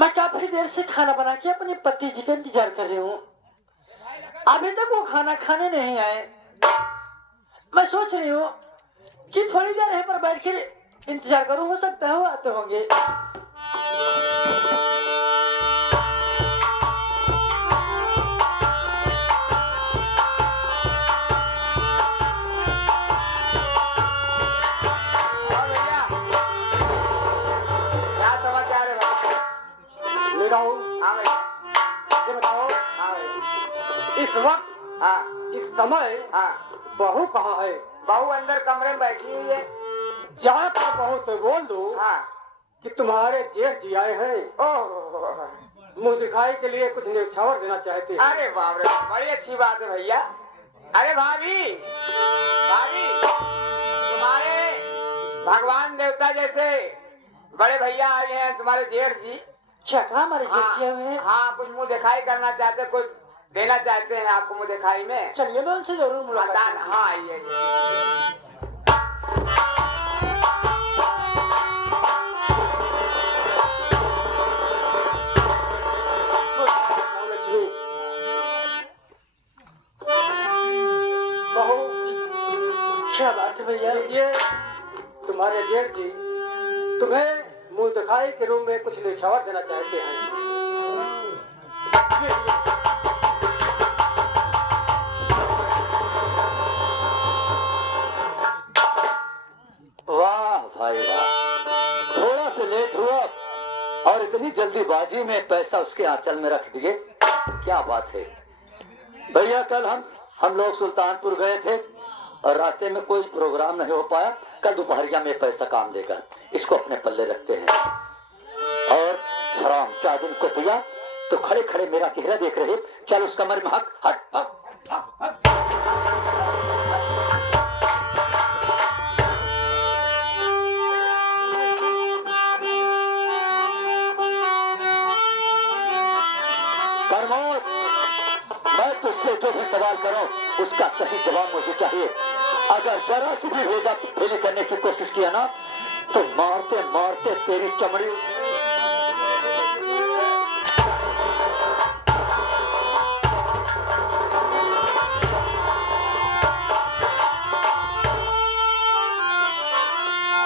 मैं काफी देर से खाना बना के अपने पति जी का इंतजार कर रही हूँ। अभी तक वो खाना खाने नहीं आए। मैं सोच रही हूँ कि थोड़ी देर यहीं पर बैठ कर इंतजार करूँ, हो सकता है वो आते होंगे। इस वक्त इस समय बहू कहाँ है? बहू अंदर कमरे में बैठी हुई है। जाकर बहू से बोल दो कि तुम्हारे जेठ जी आए हैं। ओह, मुंह दिखाई के लिए कुछ न्यौछावर देना चाहते हैं। अरे बाप रे, बड़ी अच्छी बात है भैया। अरे भाभी भाभी, तुम्हारे भगवान देवता जैसे बड़े भैया आए हैं, तुम्हारे जेठ जी। क्या कहा हमारे जेठ जी हुए? हाँ, कुछ मुंह दिखाई करना चाहते, कुछ देना चाहते हैं आपको मुंह दिखाई में। चलिए मैं उनसे जरूर मुलाकात। हाँ ये बहू क्या बात है भैया? ये तुम्हारे जेठ जी तुम्हें मुंह दिखाई के रूम में कुछ न्यौछावर देना चाहते हैं। वाह भाई वाह, थोड़ा से लेट हुआ और इतनी जल्दीबाजी में पैसा उसके आंचल में रख दिए। क्या बात है भैया। कल हम लोग सुल्तानपुर गए थे और रास्ते में कोई प्रोग्राम नहीं हो पाया। कल दोपहरिया में पैसा काम देगा, इसको अपने पल्ले रखते हैं। और हराम चादिन को दिया तो खड़े खड़े मेरा चेहरा देख रहे। चल उसका मर में हट हट हट हट। मैं तुझसे जो भी सवाल करूं उसका सही जवाब मुझे चाहिए। अगर जरा सी भी भेजा फेली करने की कोशिश किया ना तो मारते मारते तेरी चमड़ी।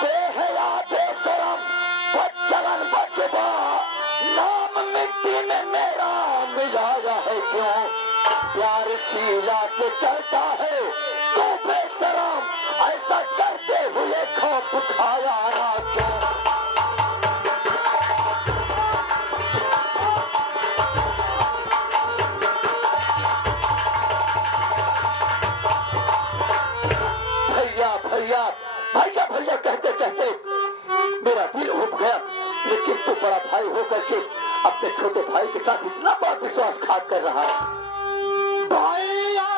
बेहया बेशरम बच्चन बचबा, नाम मिट्टी में मेरा मिलाया है क्यों? प्यार शीला से करता है तो बेशरम, ऐसा करते हुए खौफ खाया ना क्यों? भैया भैया भैया भैया कहते कहते मेरा दिल उब गया। लेकिन तू बड़ा भाई होकर के अपने छोटे भाई के साथ इतना बड़ा विश्वासघात कर रहा है। भैया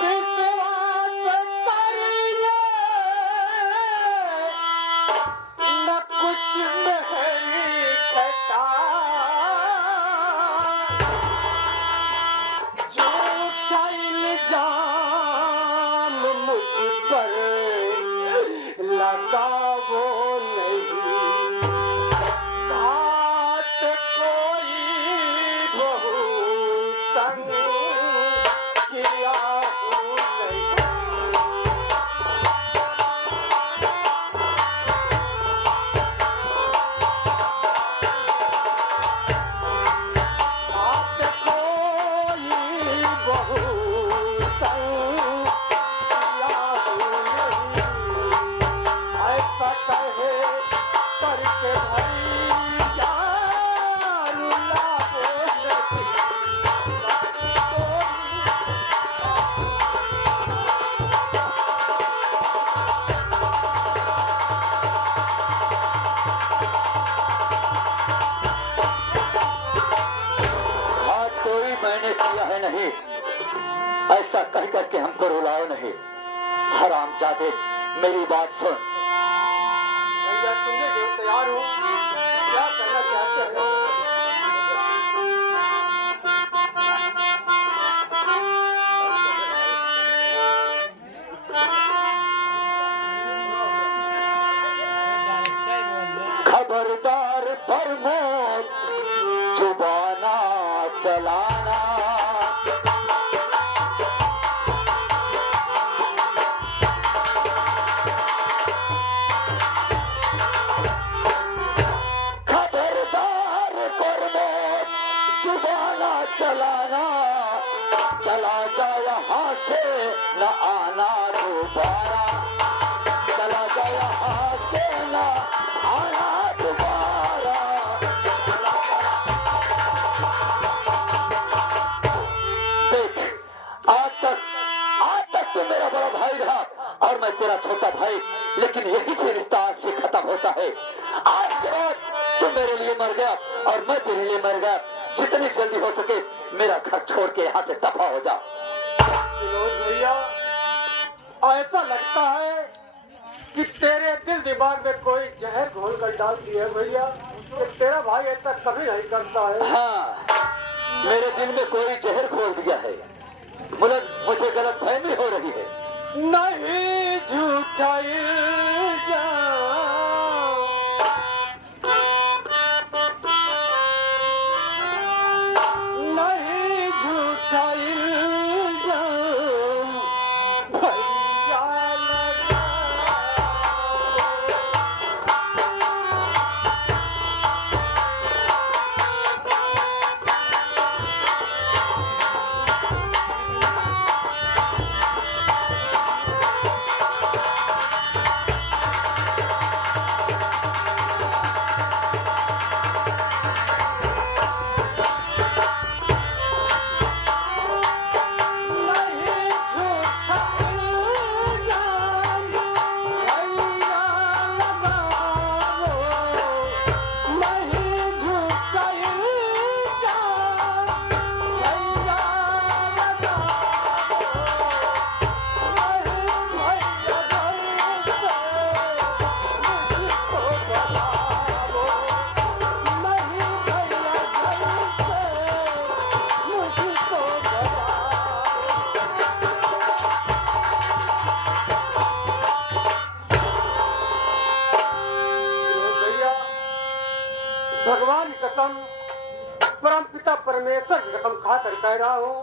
विश्वास करिए, न कुछ मेरी खता, झूठा इल्जाम मुझ पर लगाओ नहीं। बात कोई बहुत संग किया हूँ नहीं। बात कोई बहुत संग किया हूँ नहीं। ऐसा कहे करके भैया रुलाओ नहीं। हाथ कोई मैंने किया है नहीं, ऐसा कह करके हमको रुलाओ नहीं। हरामजादे मेरी बात सुन। भैया सुनने के तैयार हो, क्या करना चाहते हैं? खबरदार प्रमोद जुबाना चलाना। खबरदार प्रमोद जुबाना चलाना, चला जा यहाँ से न आना दोबारा, चला जा यहाँ से न आना दोबारा। देख, आज तक तो मेरा बड़ा भाई रहा और मैं तेरा छोटा भाई, लेकिन यही से रिश्ता आज से खत्म होता है। आज के बाद तू मेरे लिए मर गया और मैं तेरे लिए मर गया। जितनी जल्दी हो सके मेरा घर छोड़ के यहाँ से दफा हो जा। विनोद भैया, ऐसा लगता है कि तेरे दिल दिमाग में कोई जहर घोल कर डाल दिया है भैया, कि तेरा भाई ऐसा कभी नहीं करता है। हाँ, मेरे दिल में कोई जहर खोल दिया है। मुझे गलत फहमी हो रही है। नहीं झूठा इल्जाम, नहीं झूठा इल्जाम भैया लगा। भगवान की कसम, परम पिता परमेश्वर की कसम खाकर कह रहा हूँ,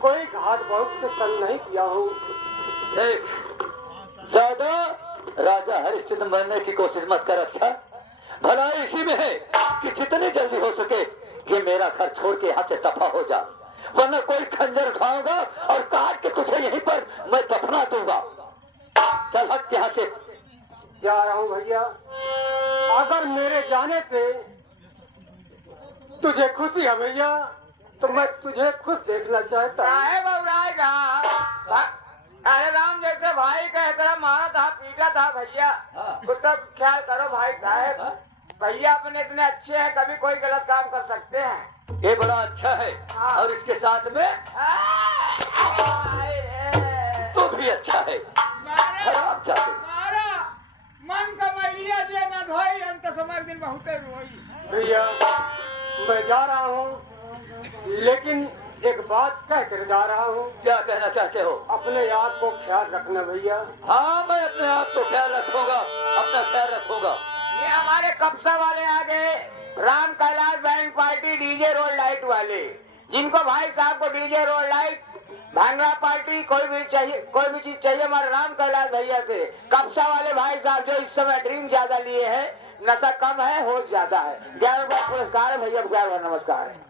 कोई घात बहुत से तंग नहीं किया हूँ। देख, ज्यादा राजा हरिश्चंद्र बनने की कोशिश मत कर। अच्छा, भलाई इसी में है कि जितनी जल्दी हो सके ये मेरा घर छोड़ के यहाँ से दफा हो जा, वरना कोई खंजर उठाऊंगा और काट के तुझे यहीं पर मैं दफना दूंगा। चल हट यहाँ से। जा रहा हूँ भैया, अगर मेरे जाने से तुझे खुशी है भैया, तो मैं तुझे खुश देखना चाहता हूँ। अरे राम, जैसे भाई का एहतराम मारा था, पीटा था भैया, तो तब ख्याल करो भाई साहब। भैया अपने इतने अच्छे हैं, कभी कोई गलत काम कर सकते हैं। ये बड़ा अच्छा है और इसके साथ में तू भी अच्छा है। खराब जाते मन कमैलिया जे न धोई, अंत समय दिन बहुते रोई। भैया मैं जा रहा हूँ, लेकिन एक बात कह कर जा रहा हूँ। क्या कहना चाहते हो? अपने आप को ख्याल रखना भैया। हाँ, मैं अपने आप को ख्याल रखूंगा, अपना ख्याल रखूंगा। ये हमारे कब्जा वाले आ गए, Ram Kailash bank party DJ road light वाले, जिनको भाई साहब को DJ road light, bhangra party, कोई भी चीज चाहिए हमारे राम कैलाश भैया से। कब्जा वाले भाई साहब जो इस समय ड्रीम ज्यादा लिए हैं, नशा कम है, होश ज्यादा है। 11 रुपया पुरस्कार है भैया, 11 रुपया नमस्कार है।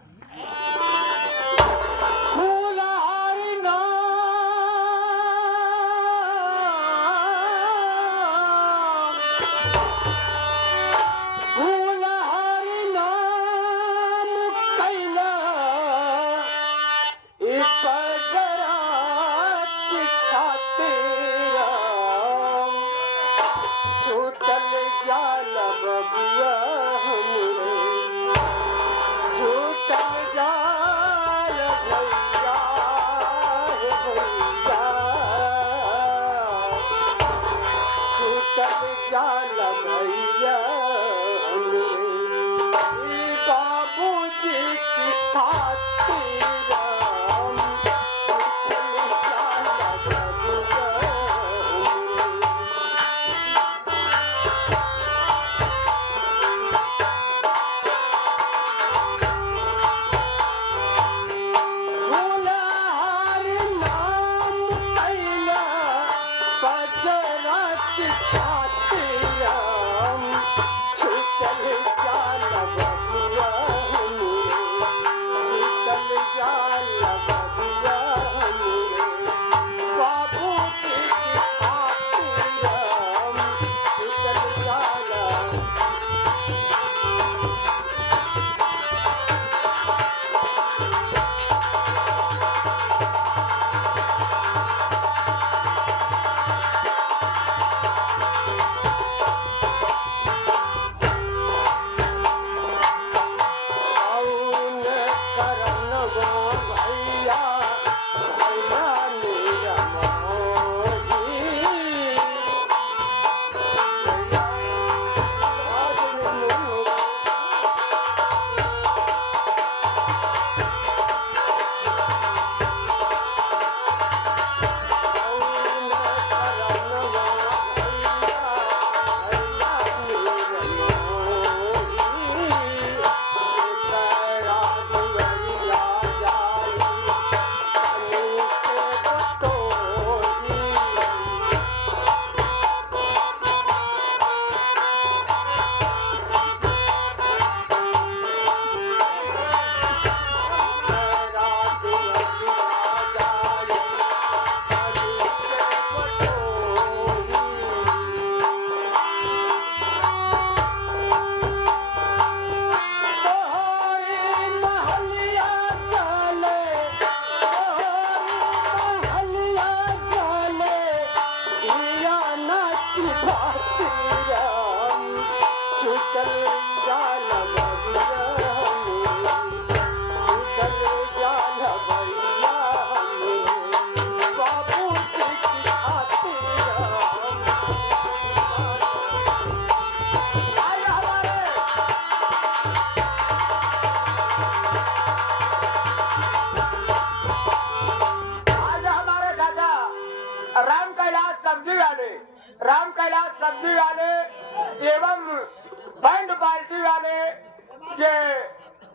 ये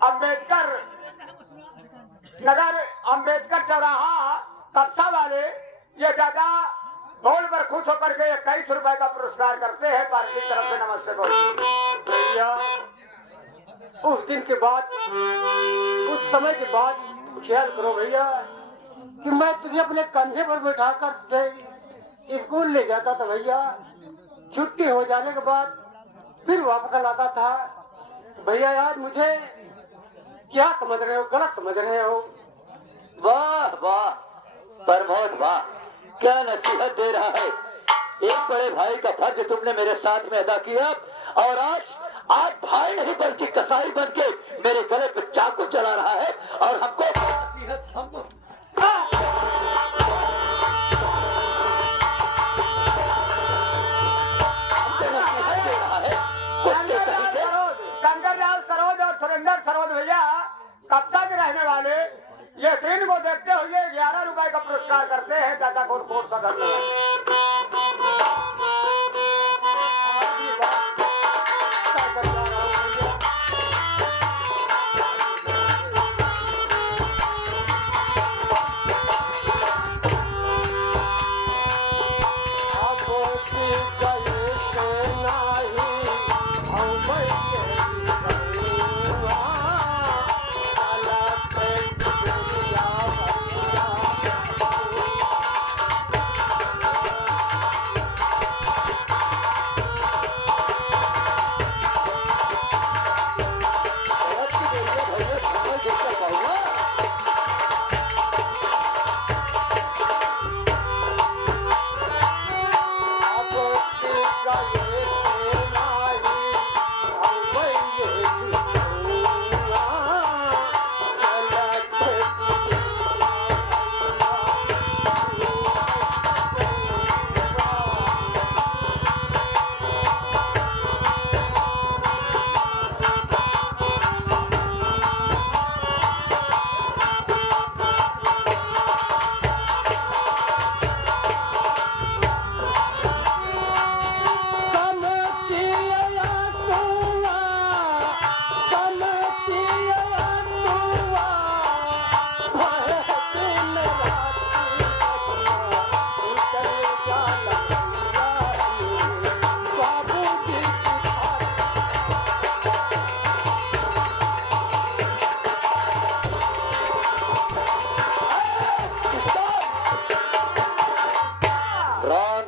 अंबेडकर नगर, अंबेडकर चौराहा कप्सा वाले ये चाचा बोल पर खुश होकर के 21 रुपए का पुरस्कार करते हैं। पार्टी की तरफ से नमस्ते बोल। भैया उस दिन के बाद, उस समय के बाद ख्याल करो भैया कि मैं तुझे अपने कंधे पर बैठाकर तुझे स्कूल ले जाता था भैया। छुट्टी हो जाने के बाद फिर वापस लाता था। भैया यार मुझे क्या समझ रहे हो, गलत समझ रहे हो। वाह वाह प्रमोद वाह, क्या नसीहत दे रहा है। एक बड़े भाई का फर्ज तुमने मेरे साथ में अदा किया और आज भाई नहीं बल्कि कसाई बन के मेरे गले पे चाकू चला रहा है और हमको नसीहत दे रहा है। कुत्ते कहीं के शंकरलाल सरोज और सुरेंद्र सरोज भैया कप्सा के रहने वाले ये सीन को देखते हुए 11 रुपए का पुरस्कार करते हैं। चाचा को बहुत सा धन्यवाद।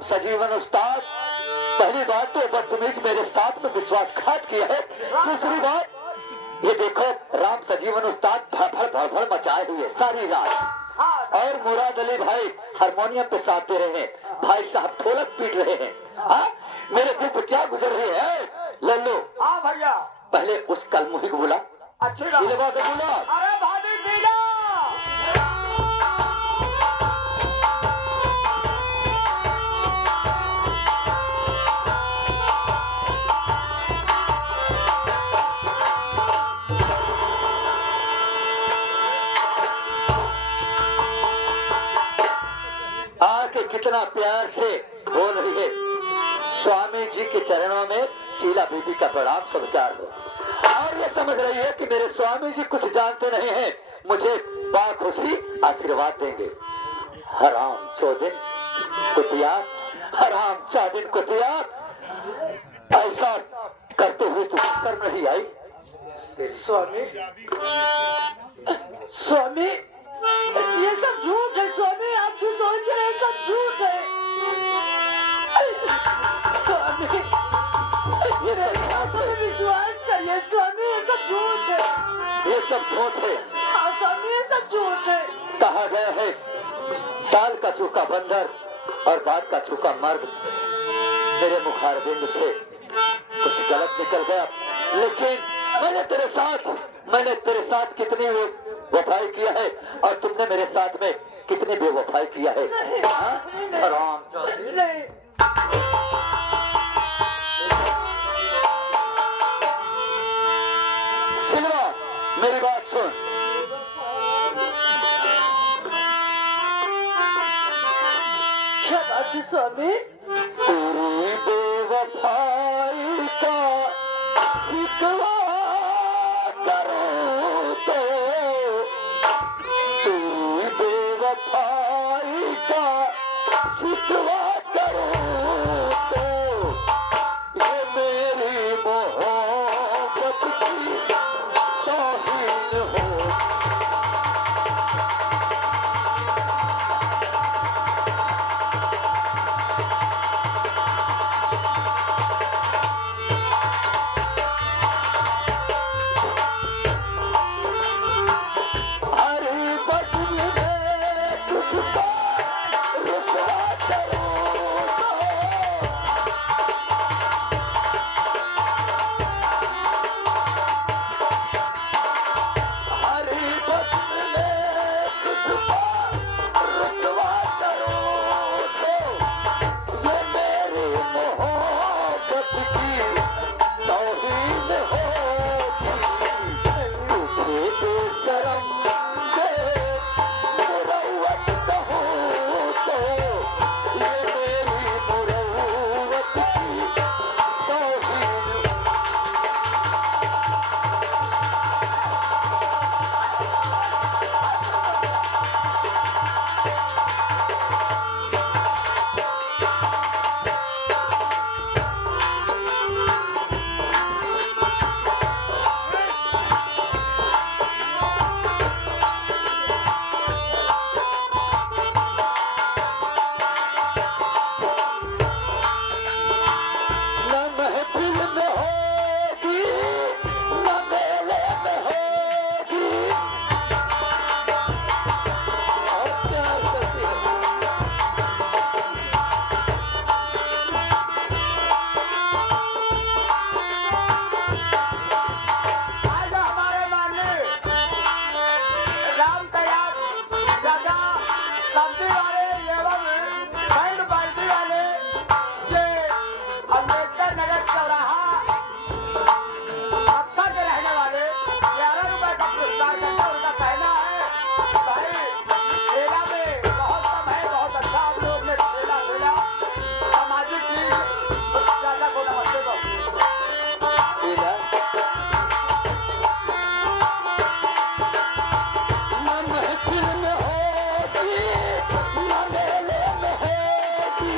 सजीवन उस्ताद, पहली बात तो बदतमीज मेरे साथ में विश्वासघात किया है। दूसरी बात ये देखो राम सजीवन उस्ताद भड़ मचाए हुए सारी रात और मुराद अली भाई हारमोनियम पे साथ दे रहे हैं। भाई साहब ढोलक पीट रहे हैं। मेरे दिल पे क्या गुजर रही है लल्लू। हाँ भैया पहले उस कलमुही को बुला, अच्छी सिलवा को बुला। अरे भाभी पीला आके कितना प्यार से बोल रही है। स्वामी जी के चरणों में शीला बीबी का प्रणाम स्वीकार हो और ये समझ रही है कि मेरे स्वामी जी कुछ जानते नहीं हैं, मुझे बाखुशी आशीर्वाद देंगे। हराम चौदिन कुतिया, हराम चौदिन कुतिया, ऐसा करते हुए तुझे शर्म नहीं आई। स्वामी स्वामी ये सब झूठ है स्वामी, आप जो सोच रहे हैं सब झूठ है स्वामी। ये सब झूठ है, विश्वास करिए स्वामी, ये सब झूठ है। ये सब झूठ है। हाँ स्वामी ये सब झूठ है। कहा गया है ताल का चूका बंदर और बात का चूका मर्द। मेरे मुखारबिंद से कुछ गलत निकल गया, लेकिन मैंने तेरे साथ कितनी वफाई किया है और तुमने मेरे साथ में कितनी बेवफाई किया है। हराम नहीं सिलवा मेरी बात सुन। क्या बात है स्वामी? तेरी बेवफाई का शिकवा शिकवा करूं तो ये मेरी मोहब्बत की तौहीन हो। हरी बदन में तुझको रुसवा करूं तो हरी बदन में तुझको रुसवा करूं तो ये मेरी मोहब्बत की तौहीन होगी। तुझे बेशरम से मुरव्वत कहूं तो ये मेरी मुरव्वत की तौहीन। न महफिल में होगी न मेले में होगी और प्यार करती है। आज हमारे माननीय राम तैयार चाचा सब्जी वाले एवं बैंड बाल्टी वाले ये अम्बेडकर नगर चौराहा अक्सा के रहने वाले 11 रुपए का पुरस्कार करके उनका कहना है भाई खेला में बहुत कम है, बहुत अच्छा आप लोग ने खेला खेला सामाजिक चीज। चाचा को नमस्ते को न महफिल में होगी न मेले में होगी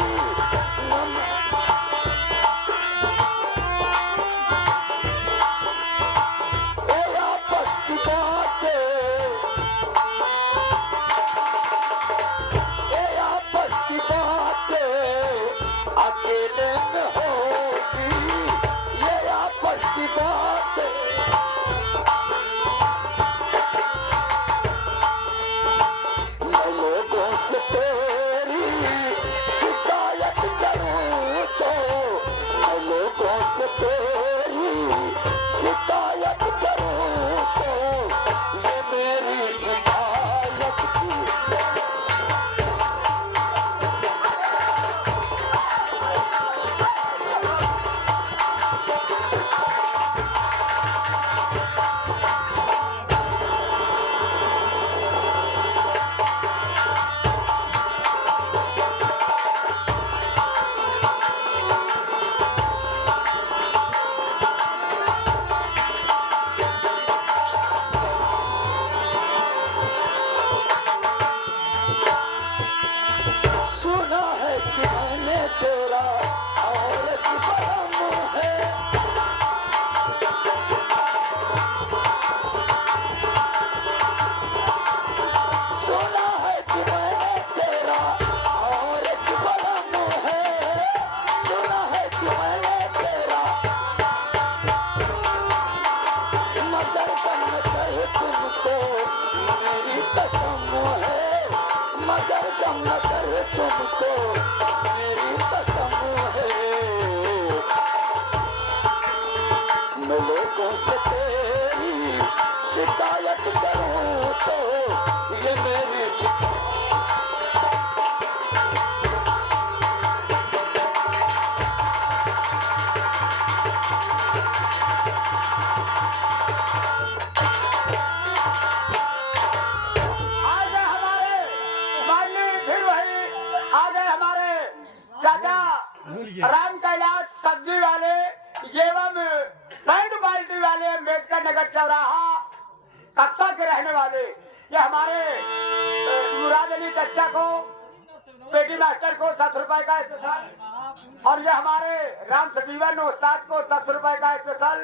ए आपस की बातें ए आपस की बातें अकेले में होगी। ये आपस की बातें मैं लोगों से तेरी शिकायत करूं तो मैं लोगों से तेरी शिकायत करूं तो ये मेरी शिकायत की सुना है कि मैंने तेरा औरत बड़ा मुंह है। सुना है कि मैंने तेरा औरत बड़ा मुंह है। सुना है कि मैंने तेरा मगर कम कर तुमको मेरी कसम है। मगर कम न कर तुमको मेरी कसम है। मैं लोगों से तेरी शिकायत करूं तो ये मेरी आज हमारे माननीय फिर वही आ गए हमारे चाचा राम कैलाश सब्जी वाले एवं बैंड बाल्टी वाले अम्बेडकर नगर चौराहा कक्षा के रहने वाले ये हमारे मुराद अली चचा को पेटी मास्टर को 10 रुपए का स्पेशल, और ये हमारे राम सजीवन उस्ताद को 10 रुपए का स्पेशल,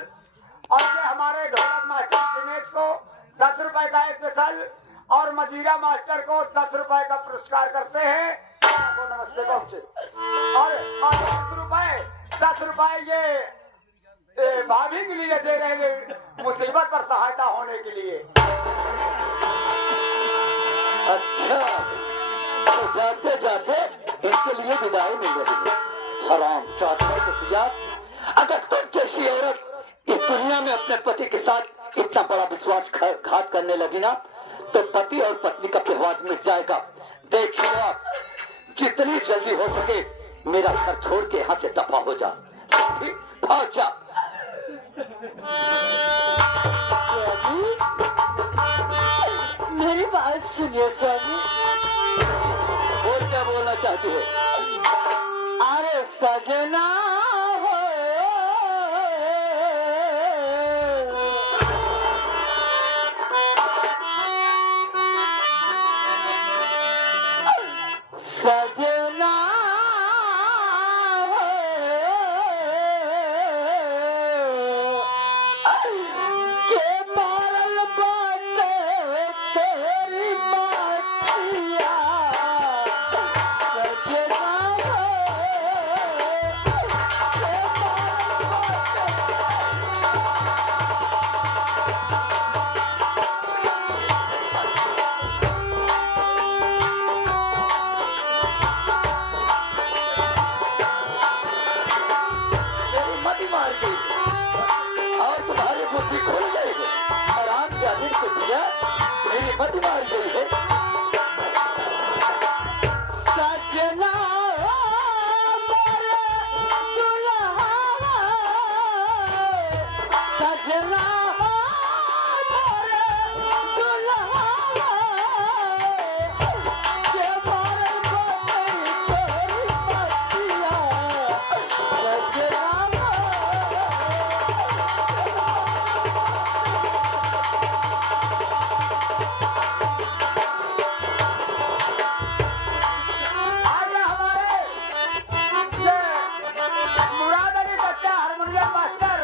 और ये हमारे ढोलक मास्टर दिनेश को 10 रुपए का स्पेशल, और मजीरा मास्टर को 10 रुपए का पुरस्कार करते हैं। आपको नमस्ते पहुंचे। और 10 रुपए ये भाभी के लिए दे रहे हैं, मुसीबत पर सहायता होने के लिए। अच्छा, तो जाते जाते इनके लिए विदाई मिल रही है। हराम चाहता तो दिया, अगर तुम जैसी औरत इस दुनिया में अपने पति के साथ इतना बड़ा विश्वासघात करने लगी ना, तो पति और पत्नी का विवाद मिट जाएगा। देख लिया, जितनी जल्दी हो सके मेरा घर छोड़ के यहाँ से दफा हो जा, भाग जा। मेरी बात सुनिए स्वामी। और क्या बोलना चाहती है? अरे सजना हो, सजना हो, के मारल बाटे तेरी माटिया, सजना हो, के मेरी मति मार गई और तुम्हारी बुद्धि खुल गई है। आराम के आदिल को दिया, मेरी मति मार गई है। सजना हो मोरे दुल्हा, सजना हो मोरे दुल्हा, के मारल बाटे तेरी माटिया, सजना हो। आगे हमारे ये मुराद अली बच्चा हारमोनियम मास्टर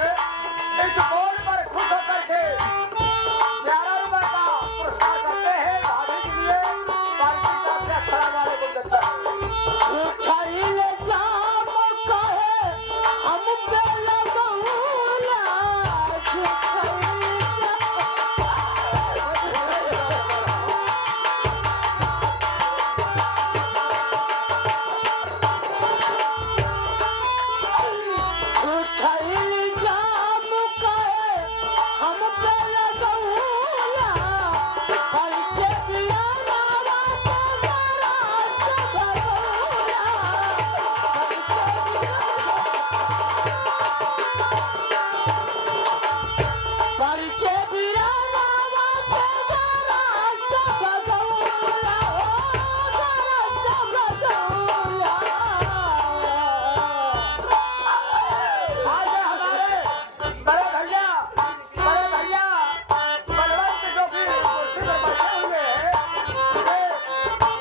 इस बोर्ड पर खुश होकर के 11 रुपए का पुरस्कार करते हैं भाभी के लिए। पार्टी का से अच्छा वाले गुलदस्ता उठाइल जाम कहे हम पे लगौला, उठाइल जाम कहे हम पे लगौला, करके दिया नावा के जरा भगौला, करके दिया नावा के जरा भगौला, भगौला। आगे हमारे बड़े भैया बलवंत जो भी कुर्सी पर बैठे हुए हैं, ये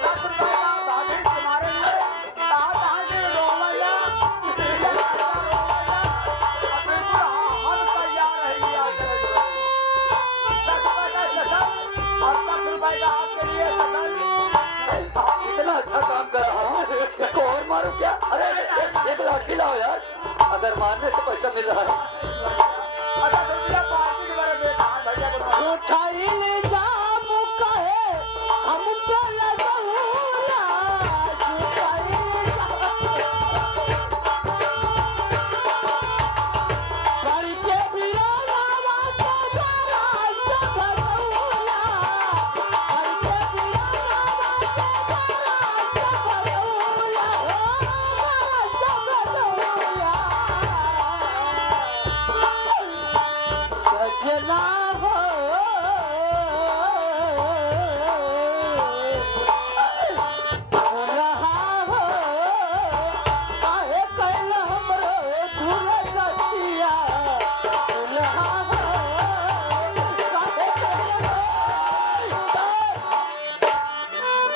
10 रुपए का भाभी तुम्हारे लिए। कहाँ के रोवैया, इसलिए कहता रोवैया, अब बिल्कुल हम तैयार रहेंगे आपके लिए। 10 रुपए का स्पेशल और 10 रुपए का आपके लिए स्पेशल। इतना अच्छा काम कर रहा हूँ, इसको और मारो क्या? अरे एक लाठी लाओ यार, अगर मारने से पैसा मिल रहा है। अच्छा रुपया पार्टी के बारे में कहा भैया को मालूम। उठाइल जाम कहे हम पे लगौला, उठाइल करके बिराना के जरा भगौला, करके बिराना के जरा भगौला, सजना हो, दुल्हा हो, काहे कैल हमरो दुर्गतिया, दुल्हा हो, काहे कैल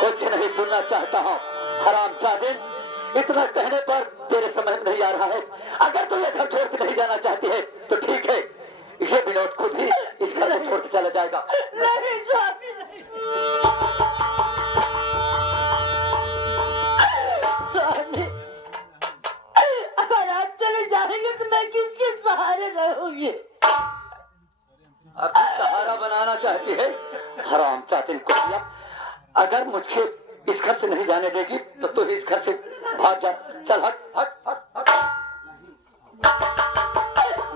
कुछ नहीं सुनना चाहता हूँ। हराम चादिन, इतना कहने पर तेरे समझ में नहीं आ रहा है। अगर तू ये घर छोड़ के नहीं जाना चाहती है तो ठीक है, ये विनोद खुद ही इस घर को छोड़ के चला जाएगा। नहीं स्वामी, स्वामी, अगर आप चले जाएंगे तो मैं किसके सहारे रहूंगी? अभी सहारा बनाना चाहती है? हराम चातिन कुतिया, अगर मुझे इस घर से नहीं जाने देगी तो तू इस घर से भाग जा। चल हट हट हट हट।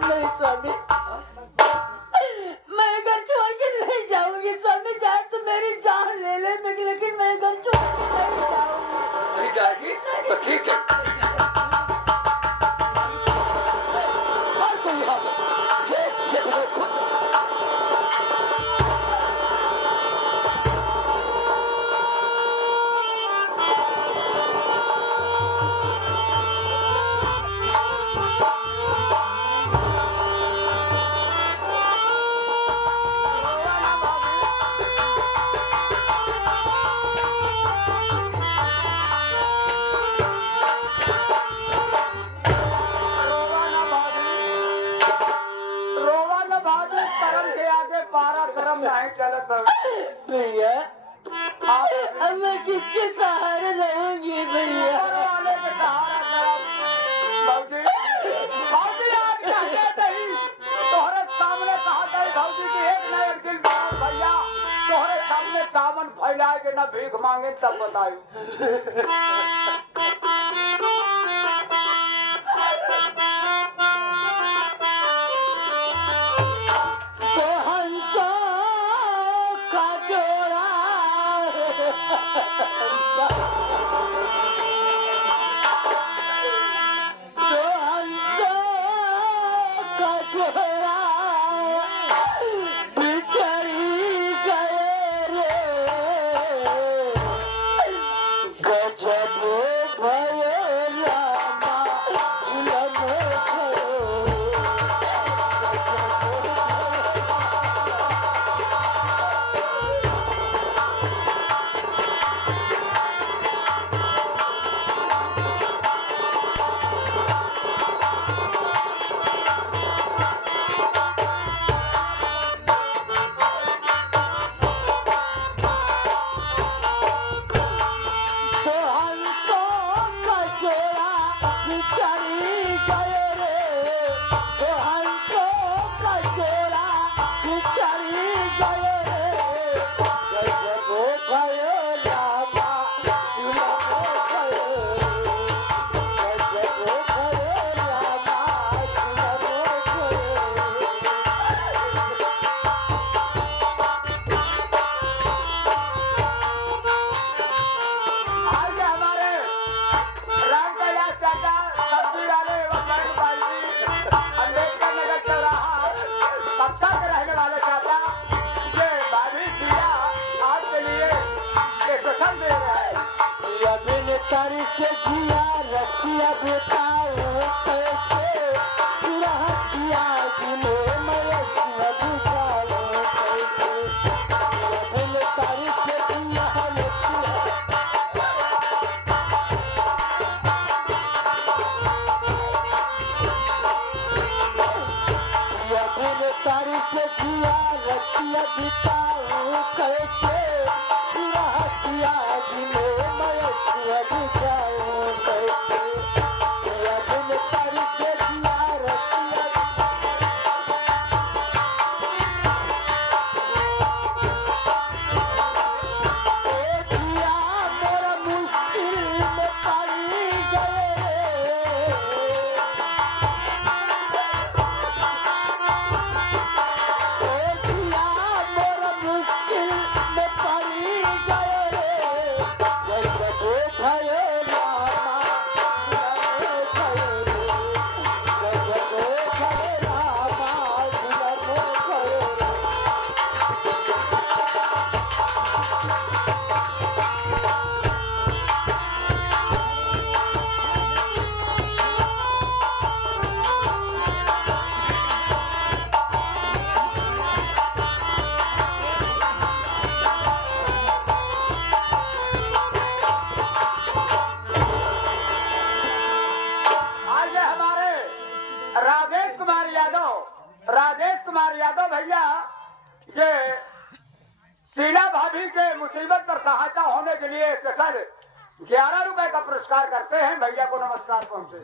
नहीं स्वामी, मैं घर छोड़ के नहीं जाऊंगी स्वामी, चाहे तो मेरी जान ले ले, लेकिन मैं घर छोड़ के नहीं जाऊंगी। नहीं जाएगी तो ठीक है। और कोई यहाँ पर ये विनोद खुद भैया, अब मैं किसके सहारे रहूंगी भैया? वाले के सहारा भाजी, भाजी आप चाहते नहीं, तोहरे सामने कहा गई भाजी की एक न एक दिन भैया तोहरे सामने सावन फैलाए के न भीख मांगे तब बताई। तारी से जिया रखिया बेताओ कैसे पूरा किया दिलो मैं बुझाओ कैसे तारी से जिया रखिया तारी से जिया रखिया बेताओ कैसे पूरा किया दिलो ये शीला भाभी के मुसीबत पर सहायता होने के लिए स्पेशल 11 रुपए का पुरस्कार करते हैं। भैया को नमस्कार पहुंचे।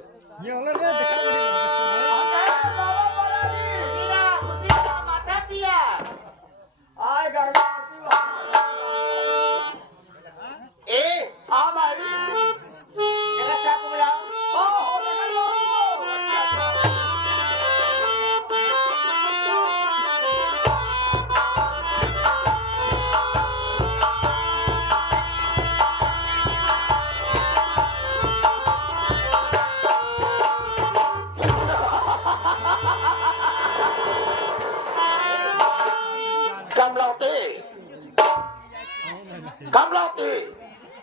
कमलावती,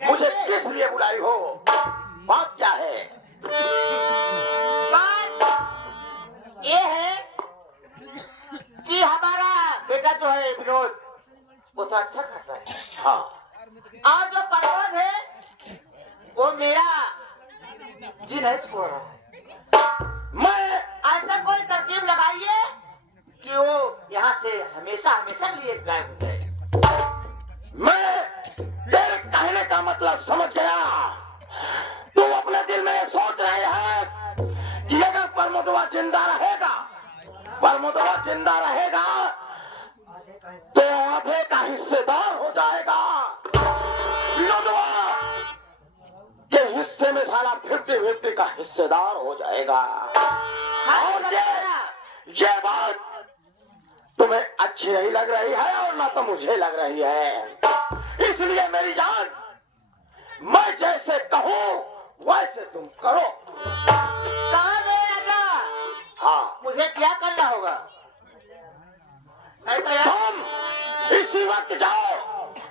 मुझे किस लिए बुलाई हो? बात क्या है? बात ये है कि हमारा बेटा जो है विनोद, वो तो अच्छा खासा है। हाँ, और जो परवत है वो मेरा जी नहीं छोड़ रहा है। मैं ऐसा कोई तरकीब लगाइए कि वो यहाँ से हमेशा हमेशा के लिए गायब हो जाए। तेरे कहने का मतलब समझ गया। तू अपने दिल में सोच रहे हैं कि अगर प्रमोदवा जिंदा रहेगा, प्रमोदवा जिंदा रहेगा तो आधे का हिस्सेदार हो जाएगा। विनोदवा के हिस्से में साला 50-50 का हिस्सेदार हो जाएगा। और ये बात तुम्हें अच्छी नहीं लग रही है और ना तो मुझे लग रही है। इसलिए मेरी जान, मैं जैसे कहूँ वैसे तुम करो। कहाँ गए राजा? हाँ, मुझे क्या करना होगा? तुम इसी वक्त जाओ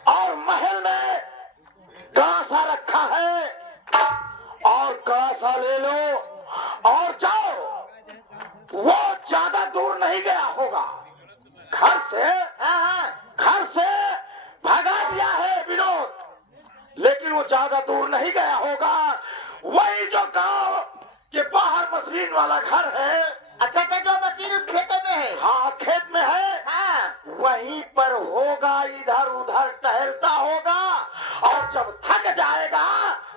और महल में कांसा रखा है और कांसा ले लो और जाओ। वो ज्यादा दूर नहीं गया होगा। घर से भगा दिया है विनोद, लेकिन वो ज्यादा दूर नहीं गया होगा। वही जो गांव के बाहर मशीन वाला घर है। अच्छा, जो मशीन उस खेत में है। हाँ, खेत में है। हाँ, वहीं पर होगा, इधर उधर टहलता होगा और जब थक जाएगा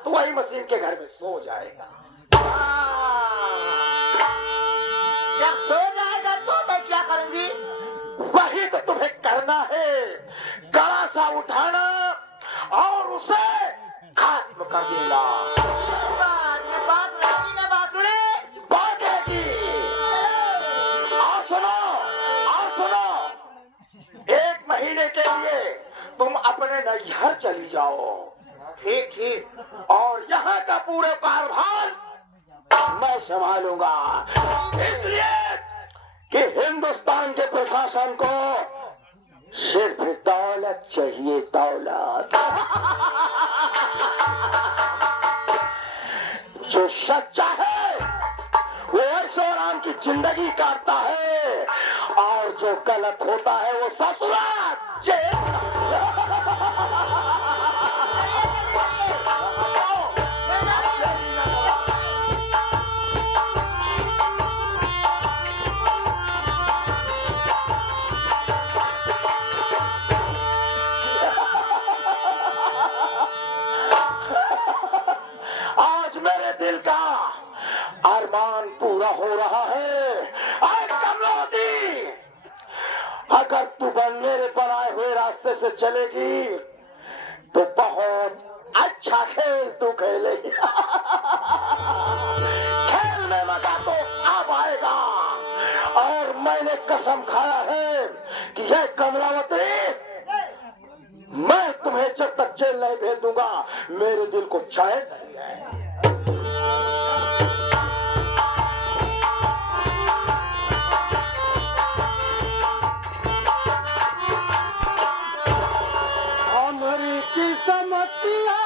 तो वही मशीन के घर में सो जाएगा। जब सो जाएगा तो मैं क्या करूंगी? वही तो तुम्हें करना है, गलासा उठाना और उसे खत्म कर देना। बाजेगी। और सुनो, 1 महीने के लिए तुम अपने नैहर चली जाओ। ठीक। और यहाँ का पूरे कारभार मैं संभालूंगा। इसलिए कि हिंदुस्तान के प्रशासन को सिर्फ दौलत चाहिए, दौलत। जो सच्चा है वो ऐशो आराम की जिंदगी काटता है और जो गलत होता है वो ससुराल जेल। आज मेरे दिल का अरमान पूरा हो रहा है। आए कमलावती, अगर तू मेरे बनाए हुए रास्ते से चलेगी तो बहुत अच्छा खेल तू खेलेगी। खेल में मजा तो अब आएगा। और मैंने कसम खाया है कि यह कमलावती, मैं तुम्हें जब तक जेल नहीं भेज दूंगा मेरे दिल को चैन नहीं है। हमारी किस्मतिया